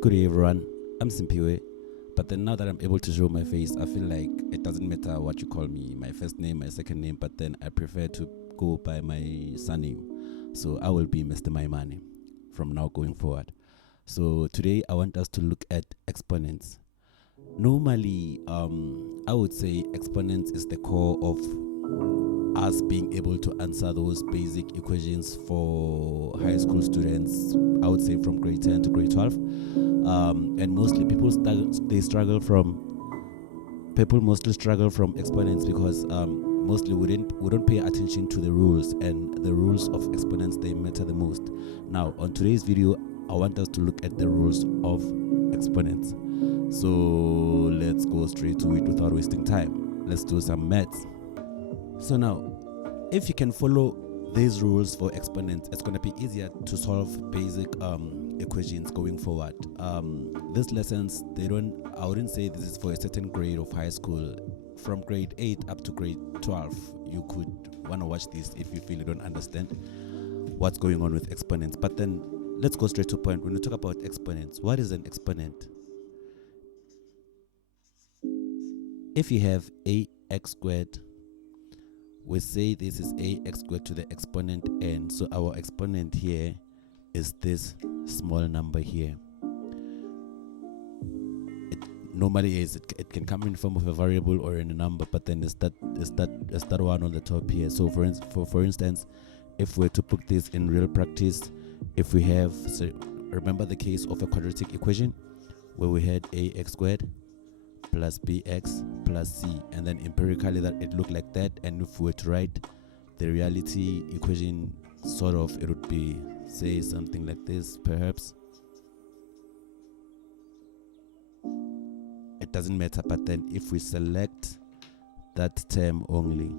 Good day everyone, I'm Simpiwe, but then now that I'm able to show my face, I feel like it doesn't matter what you call me, my first name, my second name, but then I prefer to go by my surname. So I will be Mr. Maimane from now going forward. So today I want us to look at exponents. Normally, I would say exponents is the core of us being able to answer those basic equations for high school students, I would say from grade 10 to grade 12. And mostly people struggle from exponents because mostly we don't pay attention to the rules, and the rules of exponents, they matter the most. Now on today's video I want us to look at the rules of exponents. So let's go straight to it without wasting time. Let's do some maths. So now, if you can follow these rules for exponents, it's going to be easier to solve basic equations going forward. These lessons, I wouldn't say this is for a certain grade of high school. From grade 8 up to grade 12, you could want to watch this if you feel you don't understand what's going on with exponents. But then let's go straight to the point. When we talk about exponents, what is an exponent? If you have ax squared, we say this is ax squared to the exponent n. So our exponent here is this small number here. It normally is. It can come in the form of a variable or in a number, but then it's that one on the top here. So for instance, if we're to put this in real practice, if we have, so remember the case of a quadratic equation where we had ax squared plus bx plus c, and then empirically that it looked like that. And if we were to write the reality equation, sort of, it would be, say, something like this perhaps. It doesn't matter, but then if we select that term only,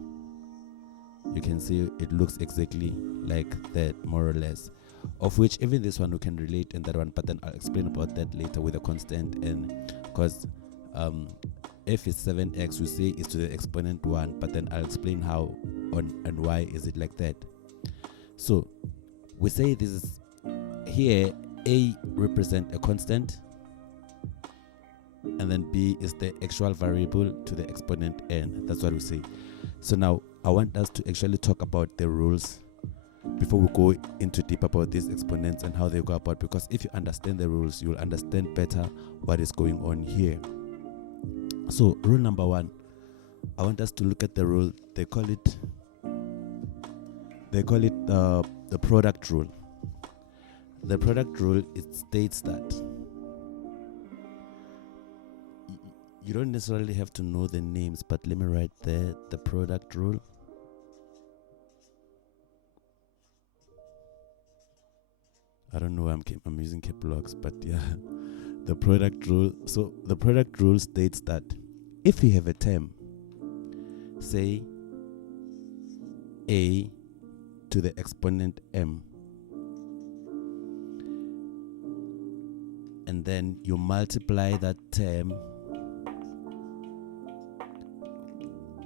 you can see it looks exactly like that, more or less, of which even this one we can relate in that one, but then I'll explain about that later with a constant. And because if it's 7x, we say is to the exponent 1, but then I'll explain how and why is it like that. So we say this is here, a represent a constant, and then b is the actual variable to the exponent n. That's what we say. So now I want us to actually talk about the rules before we go into deep about these exponents and how they go about, because if you understand the rules, you'll understand better what is going on here. So rule number 1, I want us to look at the rule. They call it the product rule. The product rule, it states that you don't necessarily have to know the names, but let me write there, the product rule. I don't know why I'm using cap locks, but yeah, the product rule. So the product rule states that if you have a term, say a to the exponent m, and then you multiply that term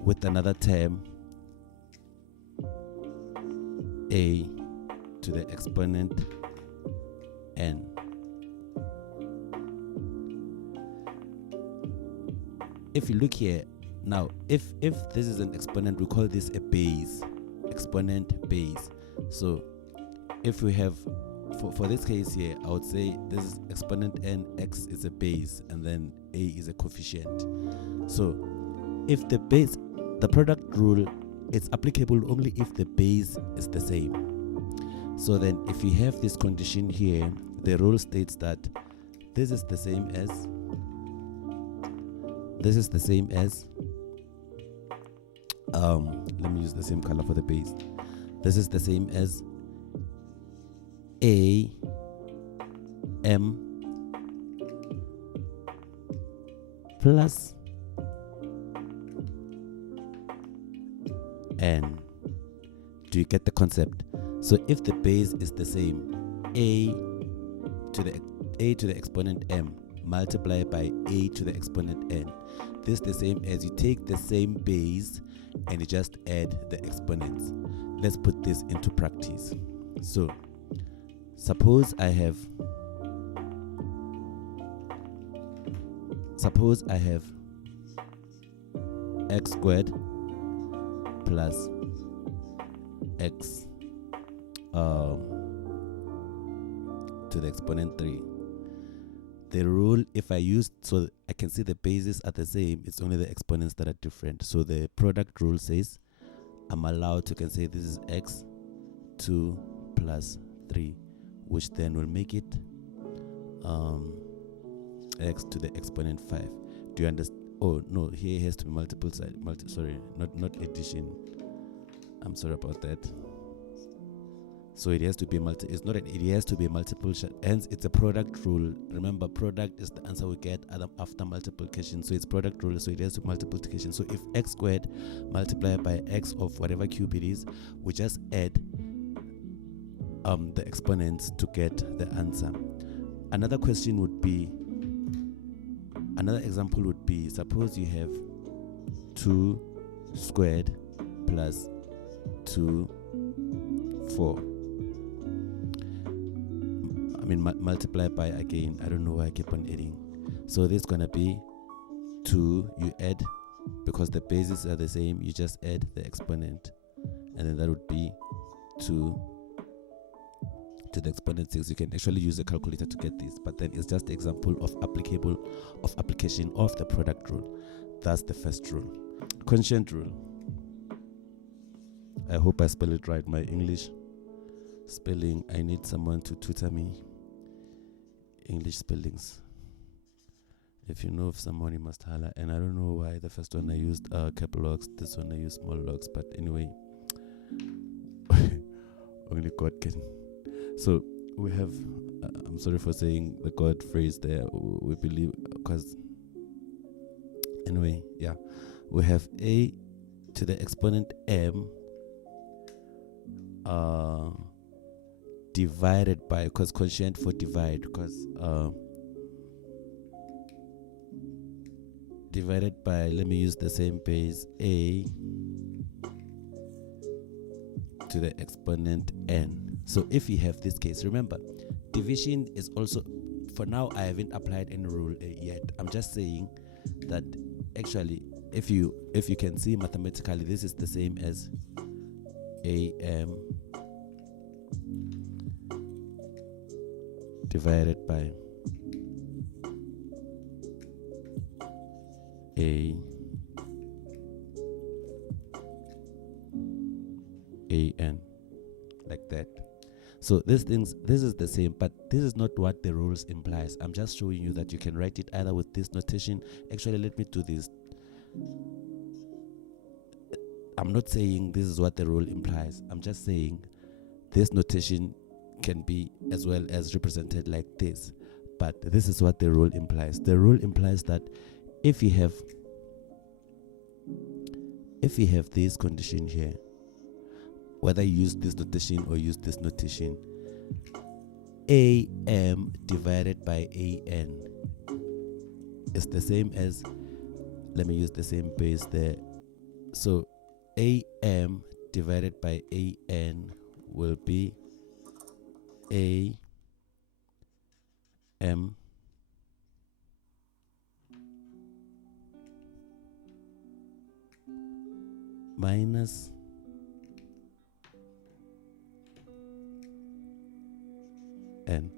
with another term, a to the exponent n. If you look here now, if this is an exponent, we call this a base, exponent base. So if we have, for this case here, I would say this is exponent n, x is a base, and then a is a coefficient. So if the product rule is applicable only if the base is the same. So then if we have this condition here, the rule states that this is the same as, let me use the same color for the base. This is the same as a m plus n. Do you get the concept? So if the base is the same, a to the exponent m multiplied by a to the exponent n, this is the same as you take the same base and you just add the exponents. Let's put this into practice. So suppose I have suppose I have x squared plus x to the exponent 3. The rule, if I use, so I can see the bases are the same, it's only the exponents that are different. So the product rule says I'm allowed to, can say this is x 2 plus 3, which then will make it x to the exponent 5. Do you understand? Oh no, here it has to be multiple side, sorry, not addition. I'm sorry about that. So it has to be it's not it has to be multiple, hence it's a product rule. Remember, product is the answer we get after multiplication, so it's product rule, so it has to multiplication. So if x squared multiplied by x of whatever cube it is, we just add the exponents to get the answer. Another question would be, another example would be, suppose you have 2 squared plus 2 4. I mean, multiply by, again, I don't know why I keep on adding. So this is gonna be 2, you add, because the bases are the same, you just add the exponent, and then that would be 2 to the exponent 6. You can actually use a calculator to get this, but then it's just the example of application of the product rule. That's the first rule. Quotient rule. I hope I spell it right. My English spelling, I need someone to tutor me English spellings. If you know of someone, you must holler. And I don't know why the first one I used capital locks, this one I used small locks, but anyway, only God can. So we have, I'm sorry for saying the God phrase there, we believe, because anyway, yeah, we have a to the exponent m divided by, because quotient for divide, because divided by, let me use the same base, a to the exponent n. So if you have this case, remember, division is also, for now I haven't applied any rule yet. I'm just saying that actually if you can see mathematically, this is the same as am divided by an, like that. So this is the same, but this is not what the rules implies. I'm just showing you that you can write it either with this notation. Actually, let me do this. I'm not saying this is what the rule implies. I'm just saying this notation can be as well as represented like this, but this is what the rule implies. The rule implies that if you have this condition here, whether you use this notation or use this notation, am divided by an is the same as, let me use the same base there. So am divided by an will be am minus n.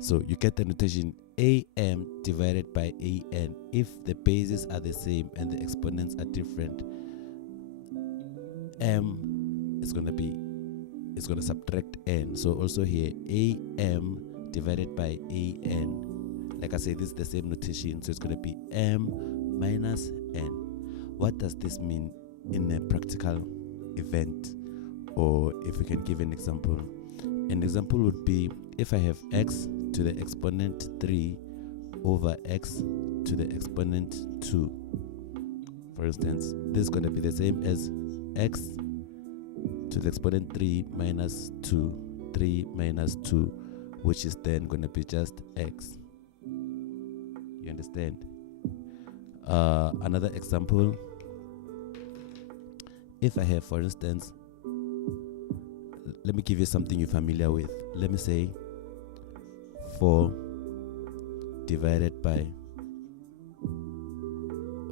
So you get the notation am divided by an. If the bases are the same and the exponents are different, m is going to subtract n. So also here am divided by an, like I say, this is the same notation, so it's going to be m minus n. What does this mean in a practical event, or if we can give an example? An example would be if I have x to the exponent 3 over x to the exponent 2. For instance, this is going to be the same as x to the exponent 3 minus 2, 3 minus 2, which is then going to be just x. You understand? Another example, if I have, for instance, let me give you something you're familiar with. Let me say 4 divided by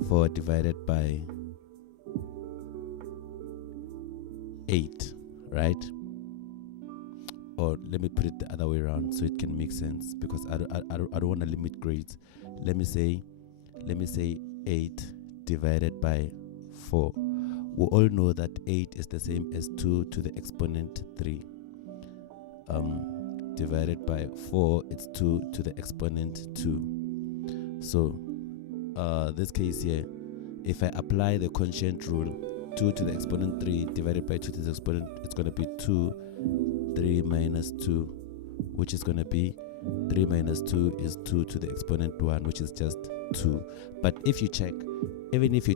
4 divided by 8, right? Or let me put it the other way around so it can make sense, because I don't want to limit grades. Let me say 8 divided by 4. We all know that 8 is the same as 2 to the exponent 3. Divided by 4, it's 2 to the exponent 2. So this case here, if I apply the quotient rule, 2 to the exponent 3 divided by 2 to the exponent, it's going to be 2, 3 minus 2, which is going to be 3 minus 2 is 2 to the exponent 1, which is just 2. But if you check, even if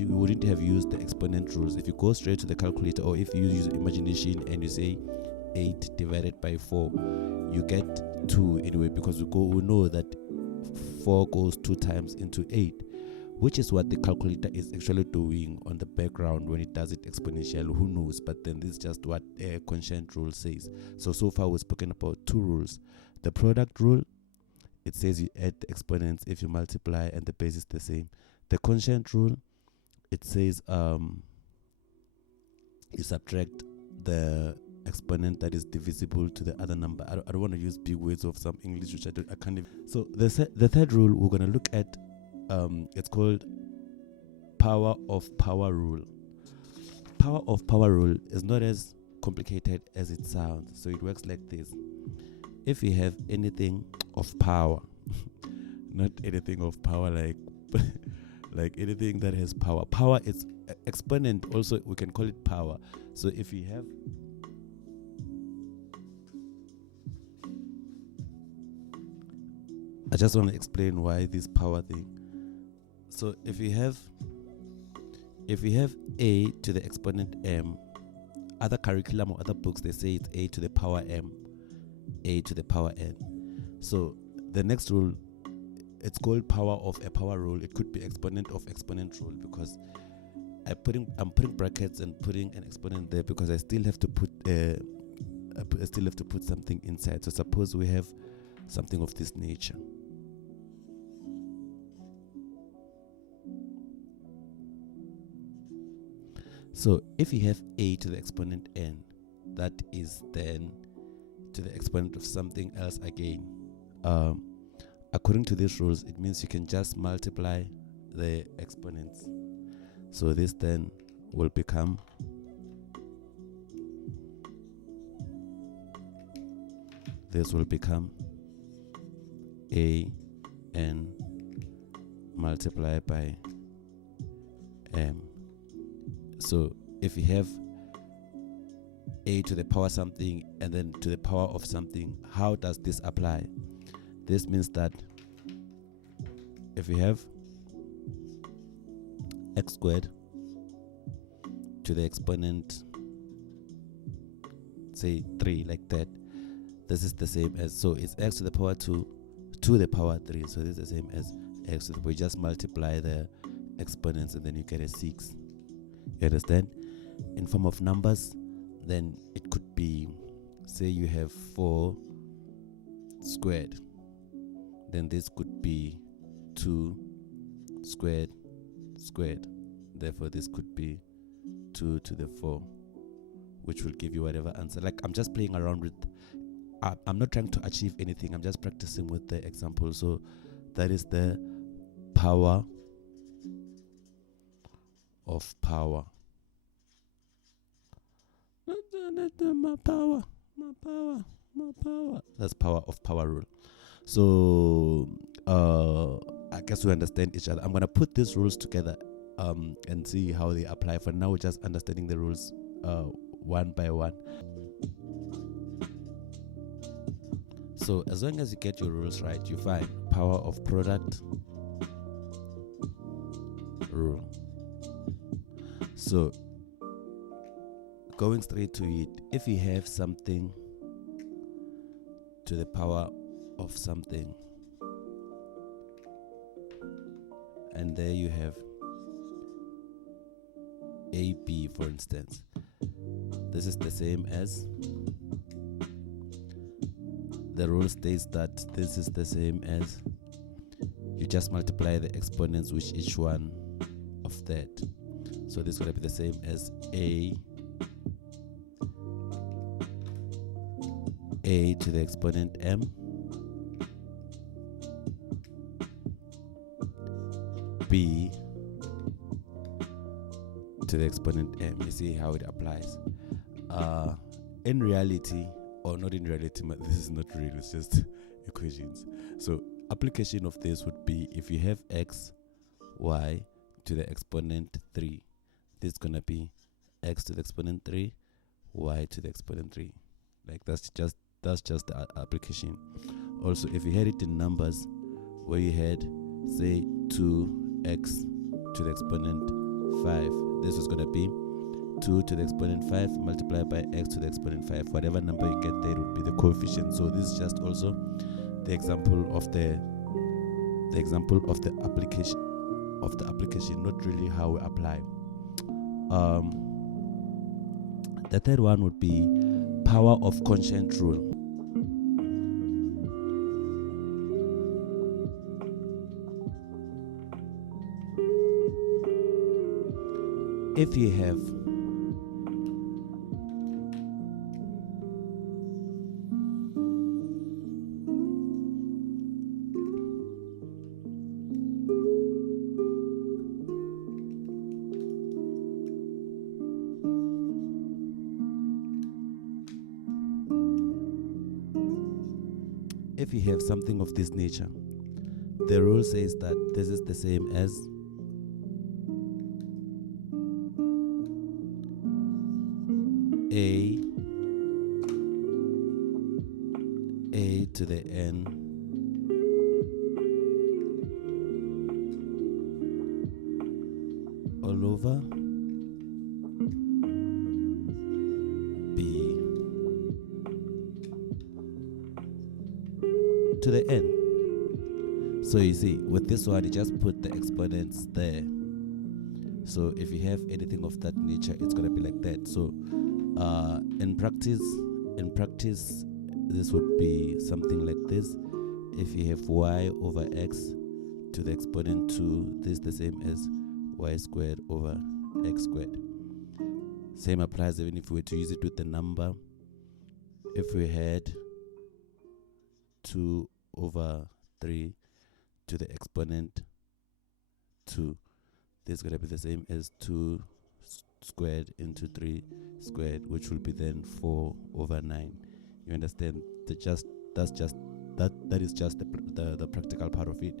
you wouldn't have used the exponent rules, if you go straight to the calculator, or if you use imagination and you say 8 divided by 4, you get 2 anyway, because we know that 4 goes 2 times into 8, which is what the calculator is actually doing on the background when it does it exponential. Who knows? But then this is just what a quotient rule says. So far we've spoken about 2 rules. The product rule, it says you add the exponents if you multiply and the base is the same. The quotient rule, it says you subtract the exponent that is divisible to the other number. I don't want to use big words of some English which I can't even. So the third rule we're going to look at, it's called power of power rule. Power of power rule is not as complicated as it sounds. So it works like this. If you have anything of power, not anything of power like like anything that has power. Power is exponent, also we can call it power. So if you have I just want to explain why this power thing. So if you have a to the exponent m, other curriculum or other books, they say it's a to the power m, a to the power n. So the next rule, it's called power of a power rule. It could be exponent of exponent rule, because I'm putting brackets and putting an exponent there because I still have to put something inside. So suppose we have something of this nature. So if you have a to the exponent n, that is then to the exponent of something else again. According to these rules, it means you can just multiply the exponents. So this then will become a n multiplied by m. So if you have a to the power something and then to the power of something, how does this apply? This means that if you have x squared to the exponent, say 3, like that, this is the same as, so it's x to the power 2 to the power 3. So this is the same as x to the, we just multiply the exponents and then you get a 6. You understand? In form of numbers, then it could be, say you have 4 squared, then this could be 2 squared squared. Therefore this could be 2 to the 4, which will give you whatever answer. Like, I'm just playing around with, I'm not trying to achieve anything, I'm just practicing with the example. So that is the power of power. My power. That's power of power rule. So I guess we understand each other. I'm gonna put these rules together and see how they apply. For now, we're just understanding the rules one by one. So as long as you get your rules right, you find power of product rule. So going straight to it, if you have something to the power of something, and there you have AB, for instance, this is the same as, the rule states that this is the same as you just multiply the exponents with each one of that. So this is going to be the same as a to the exponent m b to the exponent m. You see how it applies. In reality, or not in reality, but this is not real, it's just equations. So application of this would be if you have x, y to the exponent 3, this is gonna be x to the exponent 3, y to the exponent 3. Like that's just the application. Also, if you had it in numbers, where you had say 2x to the exponent 5, this was gonna be 2 to the exponent 5 multiplied by x to the exponent 5. Whatever number you get there would be the coefficient. So this is just also the example of the application, not really how we apply. The third one would be power of quotient rule. If you have something of this nature, the rule says that this is the same as a to the n all over b to the n. So you see, with this one, you just put the exponents there. So if you have anything of that nature, it's going to be like that. So in practice, this would be something like this. If you have y over x to the exponent 2, this is the same as y squared over x squared. Same applies even if we were to use it with the number. If we had 2 over 3 to the exponent 2, this is going to be the same as 2 squared into 3 squared, which will be then 4 over 9. You understand? That is just the practical part of it.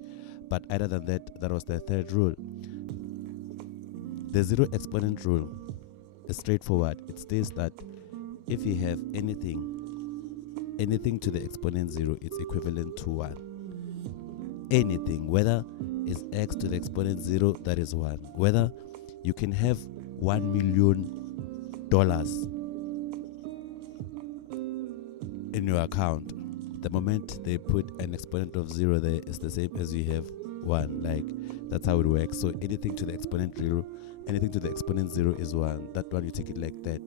But other than that, that was the third rule. The zero exponent rule is straightforward. It states that if you have anything to the exponent 0, it's equivalent to 1. Anything, whether it's x to the exponent 0, that is 1. Whether you can have $1 million in your account, the moment they put an exponent of 0 there, it's the same as you have 1. Like, that's how it works. So anything to the exponent 0 is 1. That one, you take it like that.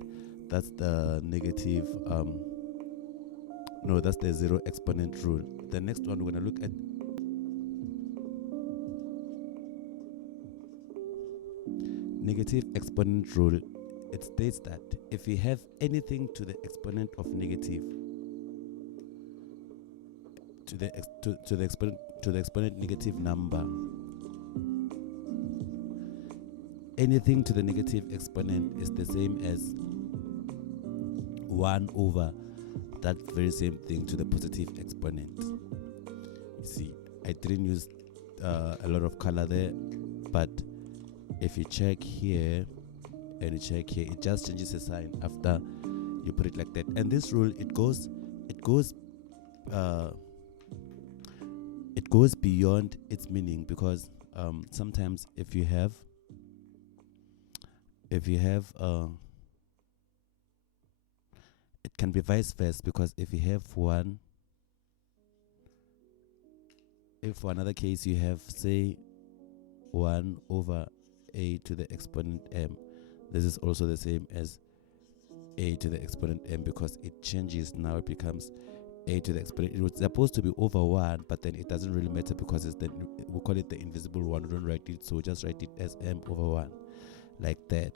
That's the negative that's the zero exponent rule. The next one we're going to look at negative exponent rule. It states that if you have anything to the exponent of negative to the exponent negative number, anything to the negative exponent is the same as 1 over that very same thing to the positive exponent. You see, I didn't use a lot of color there, but if you check here and you check here, it just changes the sign after you put it like that. And this rule, it goes beyond its meaning, because sometimes if you have it can be vice versa, because if you have one, if for another case you have, say, 1 over a to the exponent m, this is also the same as a to the exponent m, because it changes. Now it becomes a to the exponent. It was supposed to be over 1, but then it doesn't really matter because it's we call it the invisible one. We don't write it, so just write it as m over 1, like that.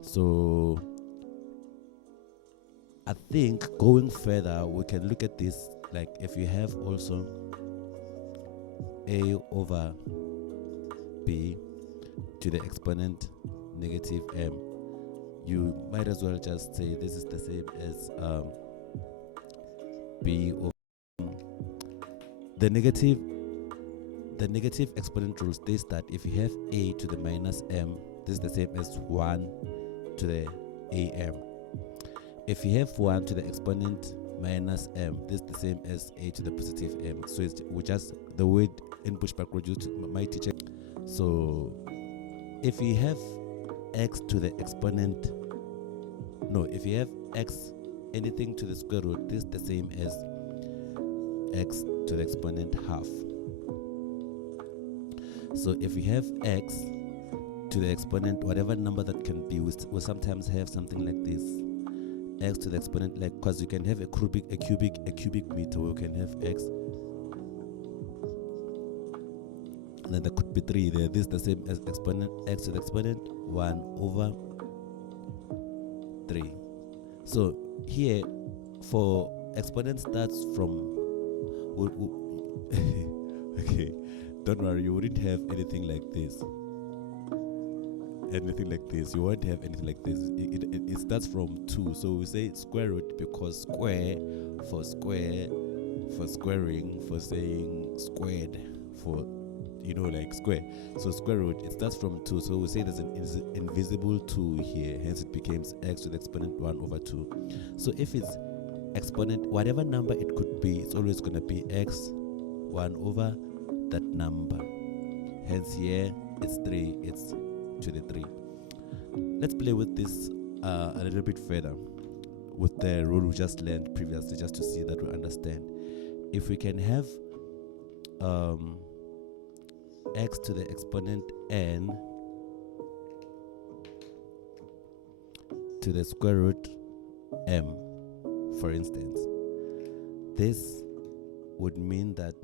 So I think going further, we can look at this like if you have also a over b to the exponent negative m, you might as well just say this is the same as b over the negative exponent rule states that if you have a to the minus m, this is the same as 1 to the am. If you have 1 to the exponent minus m, this is the same as a to the positive m. So it's just the word in pushback reduced my teacher. So if you have x to the exponent, if you have x anything to the square root, this is the same as x to the exponent half. So if we have x to the exponent, whatever number that can be, we sometimes have something like this, x to the exponent, like, because you can have a cubic meter, we can have x, and then there could be 3 there. This is the same as exponent x to the exponent 1 over 3. So here for exponent starts from okay, don't worry, you wouldn't have anything like this. You won't have anything like this. It starts from 2. So we say square root because square for square, for squaring, for saying squared, for like square. So square root, it starts from 2. So we say there's an invisible 2 here, hence it becomes x to the exponent 1 over 2. So if it's exponent, whatever number it could be, it's always going to be x 1 over that number. Hence here it's 3, it's to the 3. Let's play with this a little bit further with the rule we just learned previously, just to see that we understand. If we can have x to the exponent n to the square root m, for instance, this would mean that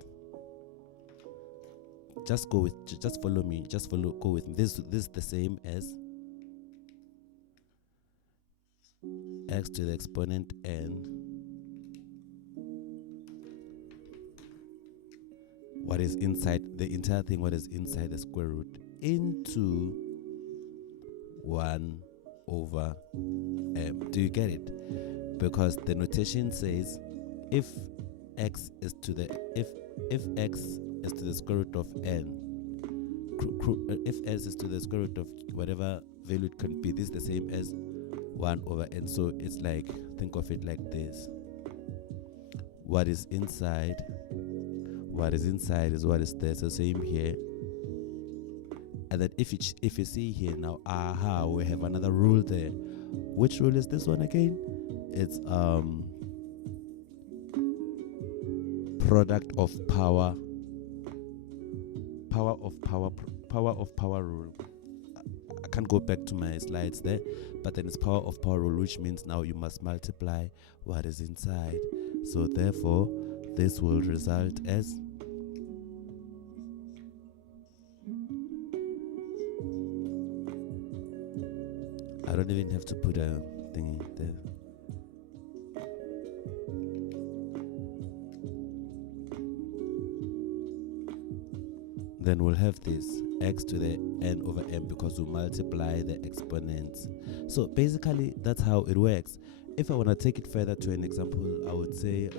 just follow me. Go with me. This is the same as x to the exponent n, what is inside the entire thing, what is inside the square root, into 1 over m. Do you get it? Because the notation says if x is to the square root of n, if s is to the square root of whatever value it can be, this is the same as 1 over n. So it's like, think of it like this: what is inside is what is there. So same here. And then if you see here now, we have another rule there. Which rule is this one again? It's product of power rule. I can't go back to my slides there, but then it's power of power rule, which means now you must multiply what is inside. So therefore this will result as I don't even have to put a thingy there. Then we'll have this x to the n over m because we multiply the exponents. So basically that's how it works. If I want to take it further to an example, I would say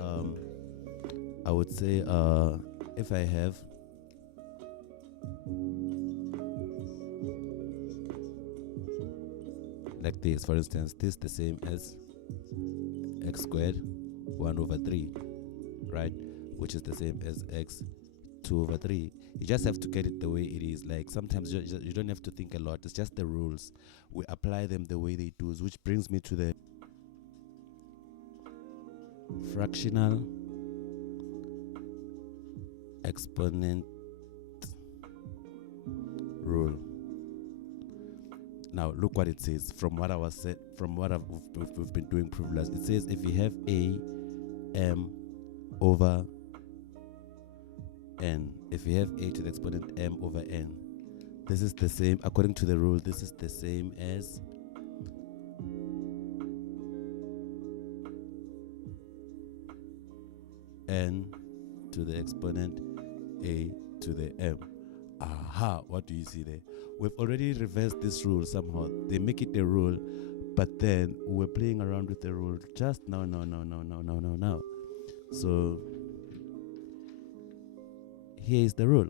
if I have like this, for instance, this is the same as x squared 1 over 3, right? Which is the same as x 2 over 3. You just have to get it the way it is. Like sometimes you don't have to think a lot. It's just the rules. We apply them the way they do, which brings me to the fractional exponent rule. Now look what it says. From what we've been doing previously, it says if you have a, m, over n. If you have a to the exponent m over n, this is the same, according to the rule, this is the same as n to the exponent a to the m. Aha, what do you see there? We've already reversed this rule somehow. They make it a rule, but then we're playing around with the rule just now. So here is the rule.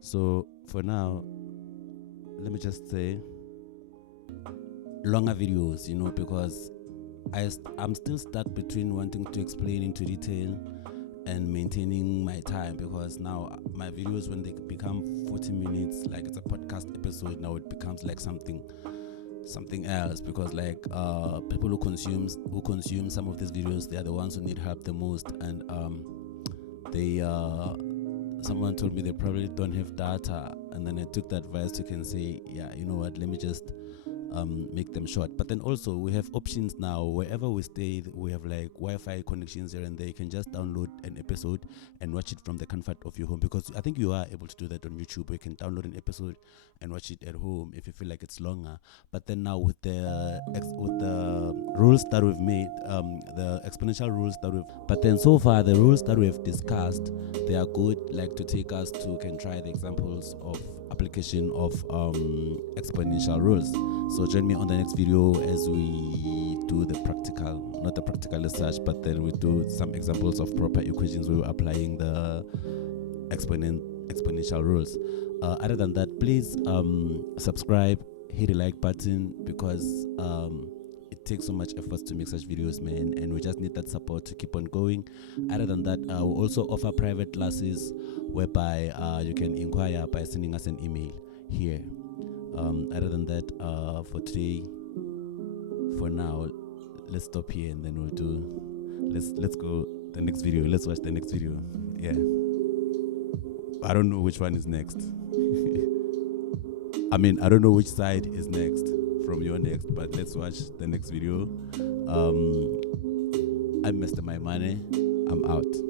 So for now, let me just say longer videos, because I'm still stuck between wanting to explain into detail and maintaining my time, because now my videos, when they become 40 minutes, like it's a podcast episode, now it becomes like something else, because like people who consume some of these videos, they are the ones who need help the most, and someone told me they probably don't have data, and then I took that advice to can say, yeah, you know what, let me just make them short. But then also we have options now. Wherever we stay, we have like Wi-Fi connections here and there. You can just download an episode and watch it from the comfort of your home, because I think you are able to do that on YouTube. You can download an episode and watch it at home if you feel like it's longer. But then now with the rules that we've made, the exponential rules that but then so far the rules that we've discussed, they are good, like to take us to can try the examples of application of exponential rules. So join me on the next video as we do the practical, not the practical as such, but then we do some examples of proper equations where we're applying the exponential rules. Other than that, please subscribe, hit the like button, because it takes so much effort to make such videos, man, and we just need that support to keep on going. Other than that, we also offer private classes whereby you can inquire by sending us an email here. Other than that, for today, for now, let's stop here, and then we'll do, let's go the next video. Let's watch the next video. Yeah, I don't know which one is next. I mean, I don't know which side is next from your next, but let's watch the next video. I'm Mr. Maimane. I'm out.